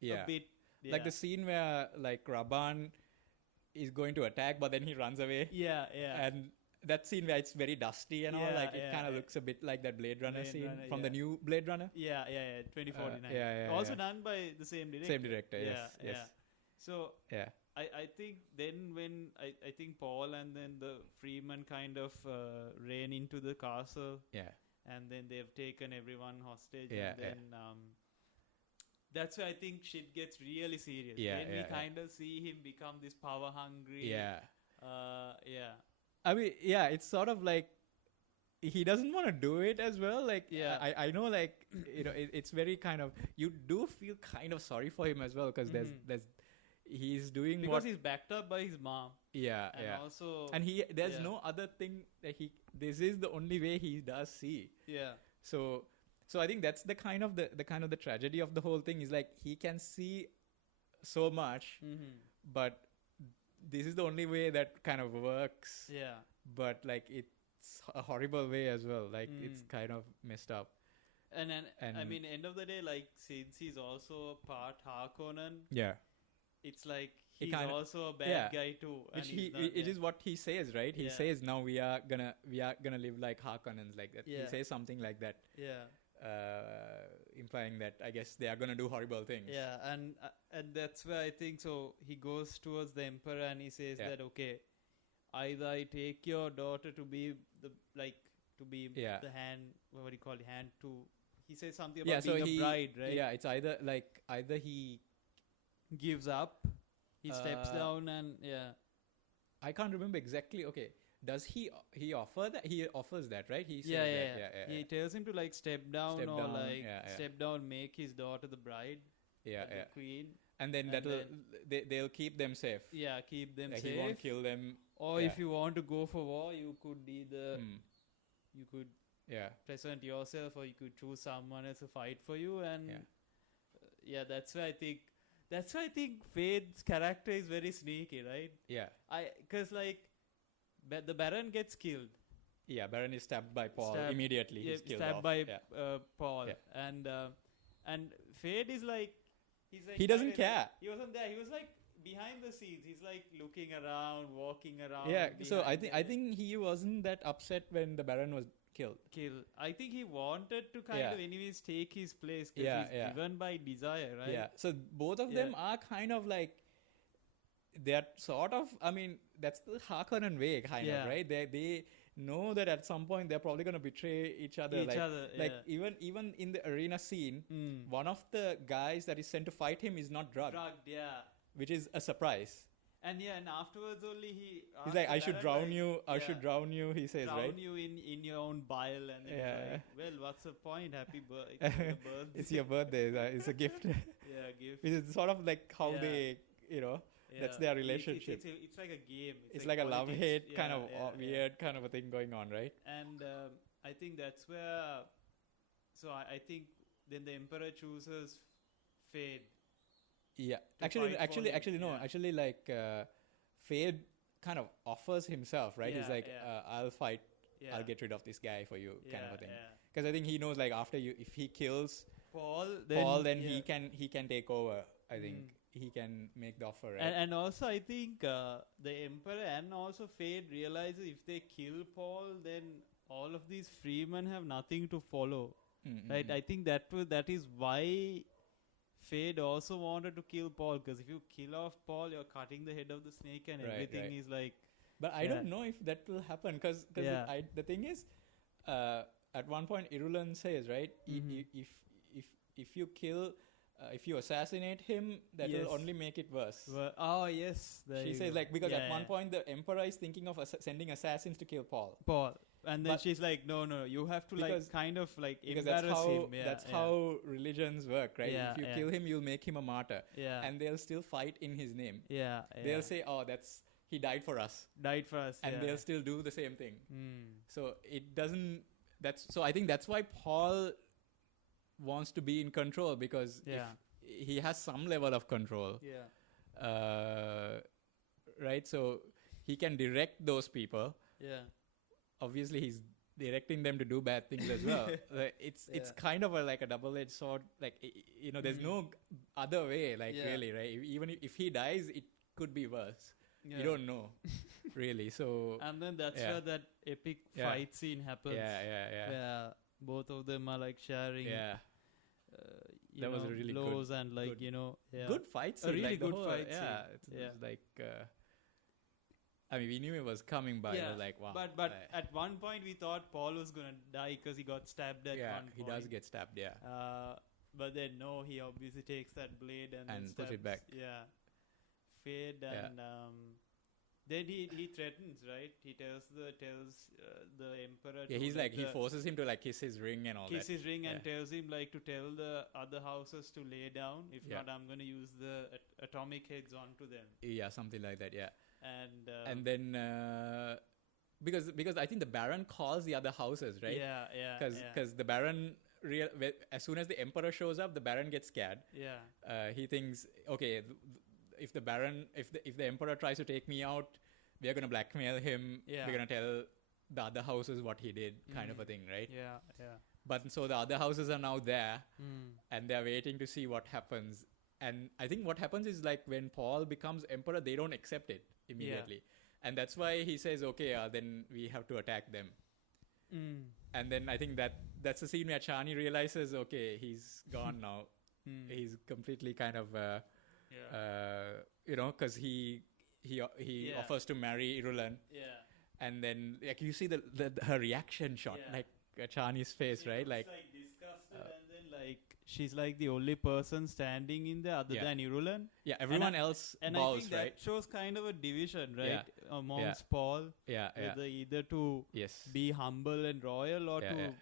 yeah, a bit. Yeah. like the scene where like Raban is going to attack, but then he runs away, Yeah. and that scene where it's very dusty and all, Yeah, like it yeah, kind of yeah. looks a bit like that Blade Runner Blade scene Runner, from the yeah. new Blade Runner. Yeah. 2049. yeah, Also yeah. done by the same director. Same director, yes, Yeah. yes. So Yeah, I think then when I think Paul and then the Freeman kind of ran into the castle yeah, and then they've taken everyone hostage Yeah, and then that's where I think shit gets really serious. Yeah, Then we yeah. kind of see him become this power hungry. yeah. Yeah. I mean, yeah, it's sort of like he doesn't want to do it as well. Like, Yeah. I know, like it's very kind of you do feel kind of sorry for him as well because there's he's doing Because what he's backed up by his mom. yeah And also and there's yeah. no other thing that this is the only way he does see. yeah. So I think that's the kind of the tragedy of the whole thing is like he can see so much, but this is the only way that kind of works. Yeah. But like it's a horrible way as well. Like it's kind of messed up. And I And- mean, end of the day, like since he's also part Harkonnen, Yeah. it's like It he's kinda- also a bad yeah. guy too. And Which he's not, it is what he says, right? He Yeah. says now we are gonna live like Harkonnens, like that. He Yeah. says something like that, Yeah, implying that I guess they are gonna do horrible things. yeah, and that's where I think so. He goes towards the emperor and he says Yeah. that okay, either I take your daughter to be Yeah. the hand, what do you call it, hand to. He says something Yeah, about so being he, a bride, right? Yeah, it's either he, Gives up, he steps down, and I can't remember exactly. Okay, does he offer that? He offers that, right? He says yeah. that. He tells him to like step down Step or down, like yeah. step down, make his daughter the bride, Yeah, the queen. And then they'll keep them safe. Yeah, keep them Like, safe. he won't kill them. Or Yeah. if you want to go for war, you could either you could Yeah. present yourself, or you could choose someone else to fight for you. And Yeah. that's why I think Fade's character is very sneaky, right? Yeah. Because like the Baron gets killed. Yeah, Baron is stabbed by Paul Stabbed- immediately. Yeah, He's killed stabbed off. by Yeah. Paul. Yeah. And Fade is like, he's like, He doesn't care. He wasn't there. He was like behind the scenes. He's like looking around, walking around. Yeah. So I behind think he wasn't that upset when the Baron was killed. I think he wanted to kind Yeah. of anyways take his place because Yeah, he's yeah. driven by desire, right? Yeah. So both of them are kind of like, they're sort of, I mean, that's the Harkonnen way, kind Yeah. of, right? They know that at some point they're probably going to betray each other. Like even in the arena scene, one of the guys that is sent to fight him is not drugged, which is a surprise. And afterwards only He's like, I should drown you. I should drown you. He says, drown right? you in your own bile, and then Yeah. like, well, what's the point? Happy birthday. It's your birthday. It's a gift. Yeah, gift. Which is sort of like how Yeah. they, that's their relationship. It's like a game. It's like a politics. love-hate kind of Yeah. weird kind of a thing going on, right? And I think that's where. So I think then the Emperor chooses Fade. Yeah. To Actually, fight for him. no. Yeah. Actually, like Fade kind of offers himself, right? He's Yeah, like, yeah. I'll fight. Yeah. I'll get rid of this guy for you, kind of a thing. Yeah. Because I think he knows, like, if he kills Paul, then yeah. he can take over. I think he can make the offer, right? And also I think the Emperor and also Fade realizes if they kill Paul, then all of these freemen have nothing to follow. Right? I think that is why Fade also wanted to kill Paul, because if you kill off Paul, you're cutting the head of the snake, and Right, everything right. is like. But I don't know if that will happen, because Yeah. the thing is, at one point Irulan says, right, if you kill, if you assassinate him, that Yes. will only make it worse. Oh yes, there She you says, go. like, because Yeah, at one point the Emperor is thinking of sending assassins to kill Paul. Paul, and then But- she's like, no, you have to Because- like kind of like Because embarrass him. Yeah, that's how religions work, right? Yeah, If you yeah. kill him, you'll make him a martyr, Yeah, and they'll still fight in his name. yeah. They'll say, "Oh, he died for us," died for us, and yeah. they'll still do the same thing. Mm. So it doesn't. So I think that's why Paul wants to be in control, because Yeah. if he has some level of control, Yeah, right? So he can direct those people. yeah. Obviously, he's directing them to do bad things as well. It's Yeah. kind of like a double-edged sword. Like, there's no other way. Like, Yeah. really, right? Even if he dies, it could be worse. Yeah. You don't know, really. So And then that's Yeah. where that epic Yeah. fight scene happens. yeah. Yeah, both of them are like sharing. That was a really good- blows and like good- yeah. Good fight scene. really like the good whole- fight Yeah, scene. it was like. I mean, we knew it was coming, but it Yeah, was like, wow. But at one point we thought Paul was gonna die because he got stabbed at yeah, one point. he does get stabbed. Yeah, But then no, he obviously takes that blade and then puts it stabs- back. Yeah, Fade Yeah. and then he threatens, right? He tells the Emperor. Yeah, to he's let like, he forces him to like kiss his ring and all kiss that. his ring and Yeah. tells him like to tell the other houses to lay down. If Yeah. not, I'm going to use the atomic heads onto them. Yeah, something like that. Yeah, And and then because I think the Baron calls the other houses, right? yeah, Because the Baron as soon as the Emperor shows up, the Baron gets scared. yeah, He thinks, okay, if the Emperor tries to take me out, we are gonna blackmail him. Yeah. We're gonna tell the other houses what he did, kind of a thing, right? yeah. But so the other houses are now there, Mm. and they're waiting to see what happens. And I think what happens is like when Paul becomes emperor, they don't accept it immediately. And that's why he says, okay, then we have to attack them. Mm. And then I think that's the scene where Chani realizes, okay, he's gone now. Mm. He's completely kind of, because he Yeah. offers to marry Irulan. Yeah. And then like you see the her reaction shot, Yeah. like Chani's face, She right? looks, Like, disgusted, and then like she's like the only person standing in there other Yeah. than Irulan. yeah, everyone else And I bows, think that right? shows kind of a division, right, Yeah. amongst Paul, Yeah, yeah, whether either to yes, be humble and royal or Yeah, to yeah.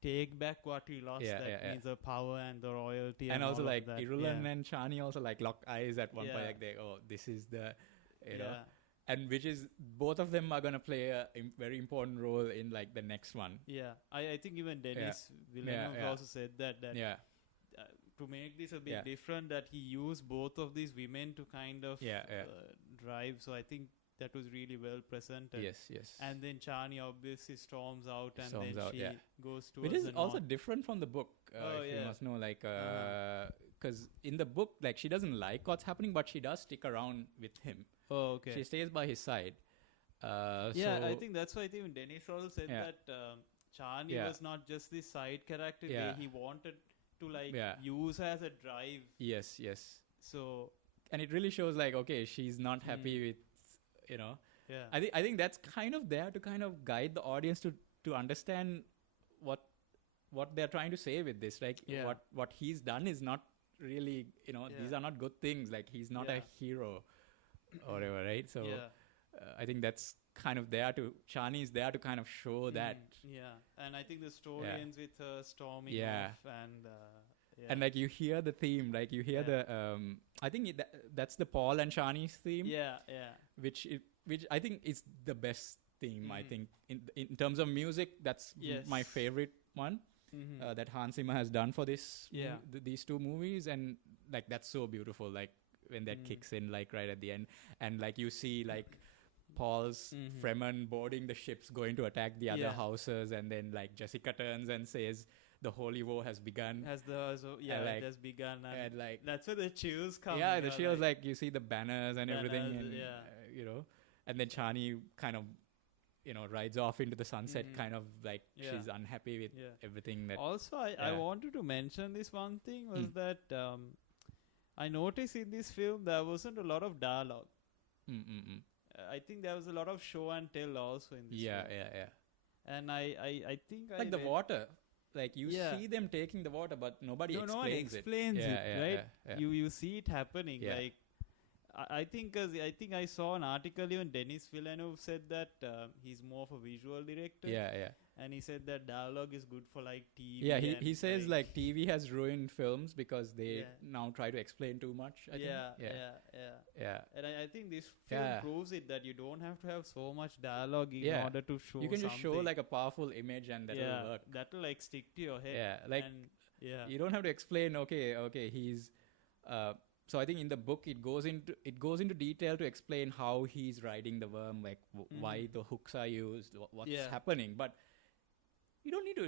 take back what he lost. Yeah, that yeah, yeah. means the power and the royalty, and also all of like that. Irulan yeah. and Chani also like lock eyes at one point, Yeah. like they, this is the, you know, Yeah. and which is both of them are gonna play a very important role in like the next one. Yeah, I think even Denis Villeneuve yeah. also said that Yeah, to make this a bit Yeah. different, that he used both of these women to kind of Yeah, yeah. drive. So I think that was really well presented. yes. And then Chani obviously storms out, and Storms then out, she yeah. goes towards Which is the also north. different from the book, Oh, if you yeah. must know, like, Uh-huh. because in the book, like, she doesn't like what's happening, but she does stick around with him. Oh, okay. She stays by his side. Yeah, so I think that's why I think Denis also said Yeah. that Chani Yeah. was not just this side character. Yeah. He wanted to like Yeah. use her as a drive. yes, So and it really shows like, okay, she's not happy Mm. with, yeah, I think that's kind of there to kind of guide the audience to understand what they're trying to say with this. Like, Yeah. what he's done is not really, these Yeah. are not good things. Like, he's not a Yeah. hero or whatever, right? So yeah. I think that's kind of there to, Chani is there to kind of show that. Yeah, and I think the story Yeah. ends with her storming Yeah. off, and yeah. And like you hear the theme, like you hear Yeah. the, I think that's the Paul and Shani's theme. yeah, which I think is the best theme. I Mhm. think in terms of music, that's my Yes. favorite one Mhm. that Hans Zimmer has done for this Yeah. these two movies, and like that's so beautiful. Like when that Mm. kicks in, like right at the end, and like you see like Paul's Mhm. Fremen boarding the ships, going to attack the other Yeah. houses, and then like Jessica turns and says, "The holy war has begun." Has like- it has begun, And like that's where the chills come. yeah, you the know, shields, like you see the banners and everything, Banners, and yeah. and then Chani kind of rides off into the sunset, Mhm. kind of like Yeah. she's unhappy with Yeah. everything that Also, I Yeah. wanted to mention this one thing was Mm. that I noticed in this film there wasn't a lot of dialogue. mm. I think there was a lot of show and tell also in this yeah film. yeah And I think like the water, like you Yeah. see them taking the water, but nobody no one explains explains it. it, right? Yeah. You see it happening. Yeah. Like I think I saw an article even Denis Villeneuve said that he's more of a visual director. yeah And he said that dialogue is good for like TV. yeah he and, says like TV has ruined films because they Yeah. now try to explain too much, I think. yeah. And I think this film Yeah. proves it that you don't have to have so much dialogue in Yeah. order to show You can just show something. like a powerful image and that'll work. That'll like stick to your head. Yeah, like And, yeah. you don't have to explain, okay, he's so I think in the book it goes into detail to explain how he's riding the worm, like why the hooks are used, what's Yeah. happening, but you don't need to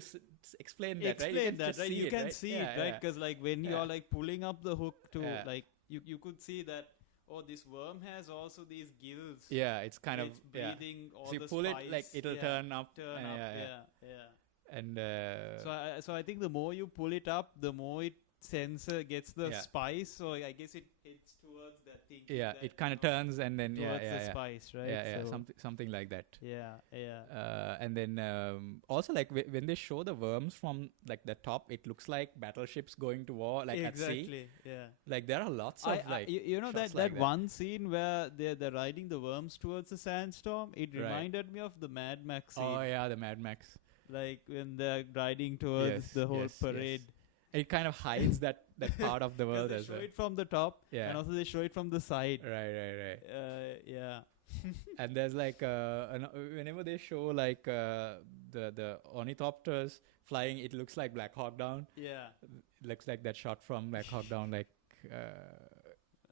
explain that, right? Explain You can that, just right? see You it, can right? see Yeah, it, right? yeah. Because like when Yeah. you're like pulling up the hook to Yeah. like you could see that this worm has also these gills. Yeah, it's kind of It's breathing all So you the pull spice. it, like it'll turn up, Turn up. Yeah. and So I think the more you pull it up, the more it gets the Yeah. spice. So I guess it hits towards that thing. yeah, that, it kind of turns and then towards the yeah, spice, right? yeah, So, something like that. yeah. And then also like when they show the worms from like the top, it looks like battleships going to war, like at sea. Exactly. Yeah. Like there are lots of like you know shots that like that. one scene where they're riding the worms towards the sandstorm. It Right. reminded me of the Mad Max scene. Oh yeah, the Mad Max. Like when they're riding towards Yes, the whole yes, parade. yes. It kind of hides that part of the 'Cause world they as show well. it from the top, Yeah. and also they show it from the side. Right. Yeah. And there's like whenever they show like the ornithopters flying, it looks like Black Hawk Down. Yeah. It looks like that shot from Black Hawk Down. Like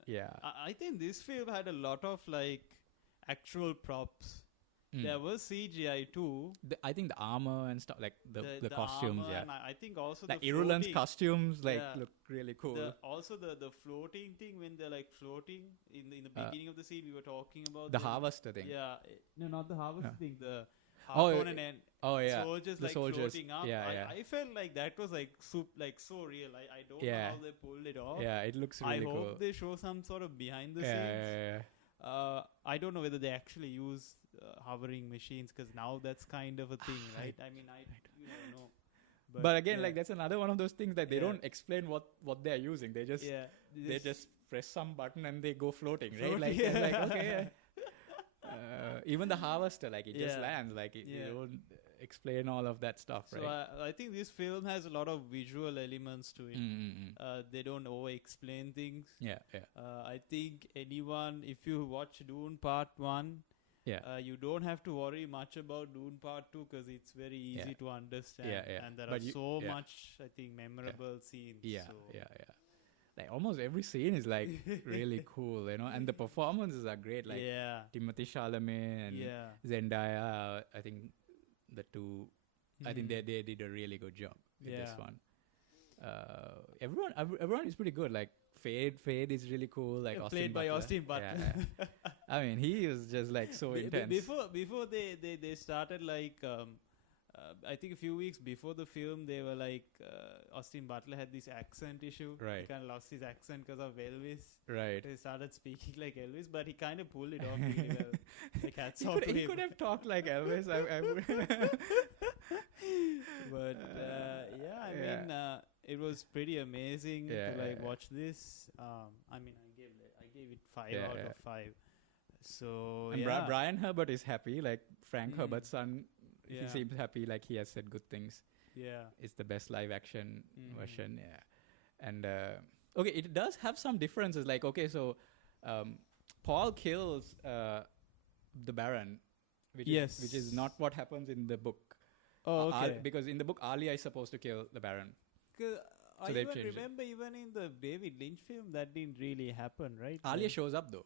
yeah. I think this film had a lot of like actual props. There was CGI too. I think the armor and stuff, like the costumes, armor, yeah. and I think also Like the Irulan's floating, costumes, like Yeah. look really cool. Also the floating thing when they're like floating in the beginning of the scene we were talking about The them. harvester thing. Yeah, no, not the harvester Yeah. thing. The Oh, Harkonnen and Oh yeah, soldiers the like soldiers. floating up. Yeah, I felt like that was like so real. I don't Yeah. know how they pulled it off. yeah. It looks I really hope cool. they show some sort of behind the Yeah, scenes. yeah. I don't know whether they actually use hovering machines because now that's kind of a thing, right? I mean, you never know. But again, yeah. like that's another one of those things that they Yeah. don't explain what they're using. They just yeah, they just press some button and they go floating, right? Float- Like, yeah. it's like okay. Yeah. Even the harvester, like it just Yeah. lands. Like you Yeah. don't explain all of that stuff, So right? I think this film has a lot of visual elements to it. Mm. They don't over-explain things. Yeah, yeah, I think anyone, if you watch Dune Part 1, yeah. you don't have to worry much about Dune Part 2 because it's very easy Yeah. to understand. Yeah, yeah. And there But are you- so yeah. much, I think, memorable scenes. Yeah, so yeah. Like almost every scene is like really cool, and the performances are great. Like yeah. Timothée Chalamet and Yeah. Zendaya. I think the two. I think Mhm. they did a really good job with this Yeah. one. Everyone is pretty good. Like Fade is really cool. Like Austin Played by Butler. Austin Butler. Yeah. I mean, he was just like so intense. Before they started like I think a few weeks before the film they were like Austin Butler had this accent issue. Right. He kind of lost his accent because of Elvis. Right. They started speaking like Elvis, but he kind of pulled it off really well. Like hats off to He him. could have talked like Elvis. But yeah, I mean it was pretty amazing Yeah, to like yeah. watch this. I mean I gave it 5 Yeah, out yeah. of 5. So And yeah. Brian Herbert is happy. Like Frank Mm. Herbert's son, Yeah. he seems happy. Like he has said good things. Yeah. It's the best live action Mhm. version. Yeah. And okay, it does have some differences. Like okay, so Paul kills the Baron, which is not what happens in the book. Oh, okay. Because in the book, Alia is supposed to kill the Baron. I they've even changed it. remember even in the David Lynch film that didn't really happen, right? Alia Like- shows up though.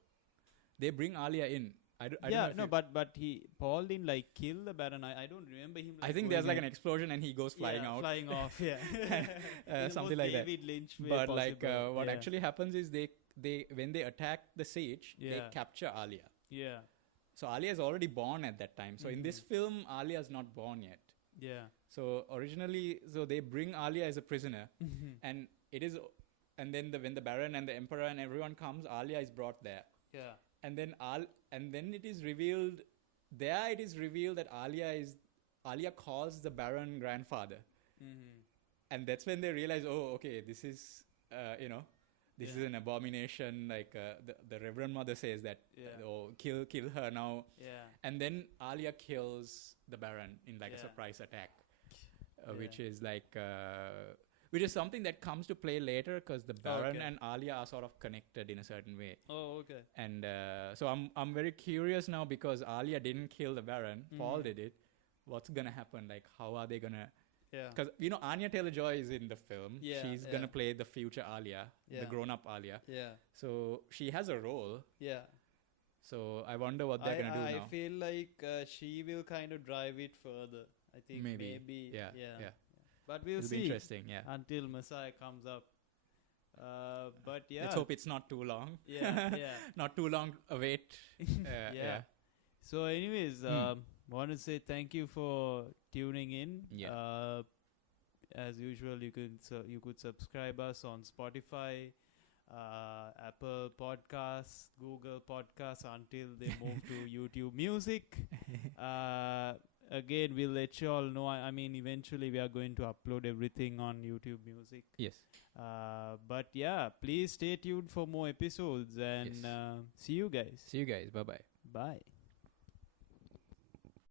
They bring Alia in. I don't yeah, know if no, you- but Paul didn't like kill the Baron. I don't remember him. I Like, think there's going like an in- explosion and he goes flying out. flying off. Yeah, In the something most like that. David Lynch way But like possible. what Yeah. actually happens is they when they attack the siege, they Yeah. capture Alia. Yeah, So Alia is already born at that time. So in this film, Alia is not born yet. yeah. So originally, they bring Alia as a prisoner, and it is, and then when the Baron and the Emperor and everyone comes, Alia is brought there, Yeah. and then it is revealed. There it is revealed that Alia calls the Baron grandfather, and that's when they realize, oh, okay, this is this is Yeah. an abomination. Like the Reverend Mother says that, Yeah. oh, kill her now. Yeah. And then Alia kills the Baron in like a Yeah. surprise attack, Yeah. which is like, which is something that comes to play later because the Baron okay. and Alia are sort of connected in a certain way. Oh, okay. And so I'm very curious now because Alia didn't kill the Baron, Paul Mhm. did it. What's gonna happen? Like, how are they gonna? Yeah. Because Anya Taylor-Joy is in the film. Yeah, She's yeah. gonna play the future Alia, the Yeah. grown-up Alia. Yeah. So she has a role. Yeah. So I wonder what they're gonna do I now. feel like she will kind of drive it further. I think maybe Yeah. But we'll It'll be see interesting. Yeah. until Messiah comes up. But yeah. Let's hope it's not too long. Yeah, yeah. Not too long a wait. Yeah. So, anyways, Hmm. want to say thank you for tuning in. Yeah. As usual, you could subscribe us on Spotify, Apple Podcasts, Google Podcasts until they move to YouTube Music. Again, we'll let you all know. I mean, eventually we are going to upload everything on YouTube Music. Yes. But yeah, please stay tuned for more episodes and Yes. see you guys. See you guys. Bye bye. Bye.